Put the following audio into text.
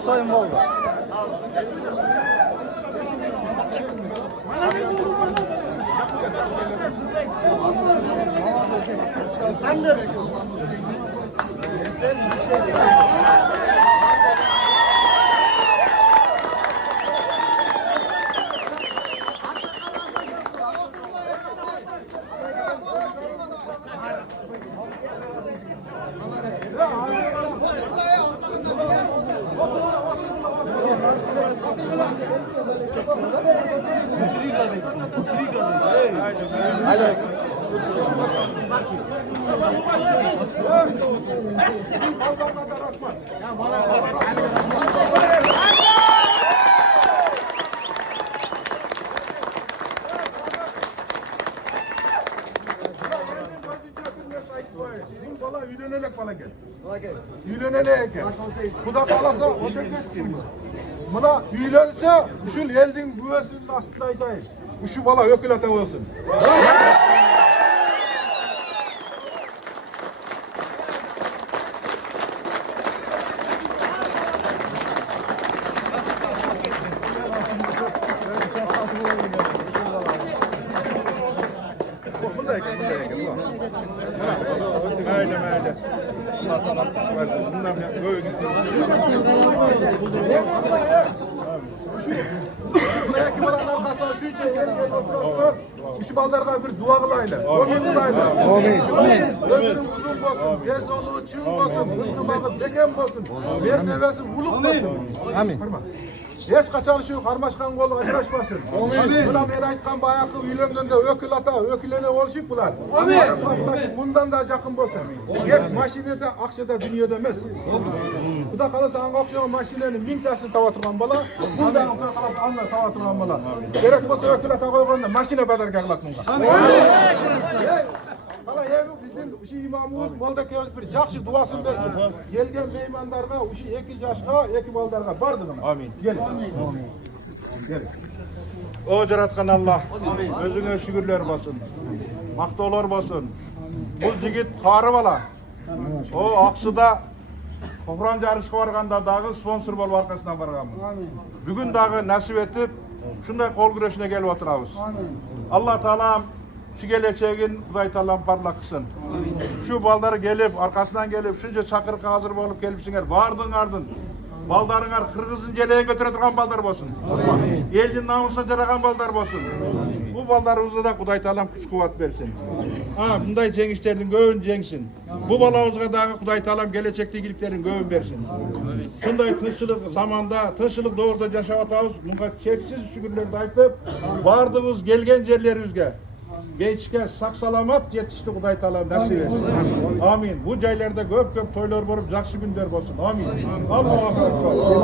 Aksoyun oldu. Bala yürünerek bala gel. Yürünerek gel. Bu da kalasa o çekecek. Buna yürülerse şu eldin güvesinin astındaydı. Şu bala ökülete olsun. Öyle. Bundan böyle şu ballarga bir dua kılayla. Ömrün uzun olsun, gezolu çığ olsun, hırkımağı beken olsun, mertebesi uluk olsun. Amin. Hiç kaçan şu karmaşkan kolu açılaşmasın. Buna ben aytkan bayakı üylengende ökül ata, ökülene oluşup bular. Bundan da yakın olsun. Hep maşinede, akşada dünyada emez. Bu da kalırsa angakşan maşinenin mintasını tavatırgan bala, bundan kalırsa anla tavatırgan bala. Gerek olsa ökül ata koyduğunda maşine kadar gelmek bunga. Hala evi bizim şu imamımız Moldaki bir жақсы duasını versin. Gelgen meymanlarga, şu 2 yaşka, 2 baldarga bardığım. Amin. Gelin. Gelin. O yaratkan Allah, özüne şükürler basın. Maktolar basın. Bu jigit karı bala. O Aksu'da Kofran yarışka varganda dağı sponsor bolup arkasından bargamın. Bugün dağı nasip etip, şunday kol güreşine gelip oturabız. Allah Teala şu geleceğin Kuday Talam parlak kılsın. Şu balları gelip, arkasından gelip, şunca çakırık hazır olup gelipsinger, vardın ardın. Baldarınar Kırgız'ın jeleğe götüre durgan balдар olsun. Eldin namusuna jaragan balдар olsun. Bu baldarımızda da Kuday Talam güç kuvvet versin. Bunday jengişlerin göğün jengsin. Bu balağımızga dağı Kuday Talam gelecekte iyiliklerin göğün versin. Şunday tınçılık zamanda, tınçılık doğruda yaşap atağız. Bunga çeksiz şükürlerdi aytıp, vardığımız gelgen yerlerimizge. Gençke sak salamat yetişti Kuday Taala nasip etsin. Amin. Bu jaylarda köp toylar bolup, жақсы günler bolsun. Amin. Allahu akbar.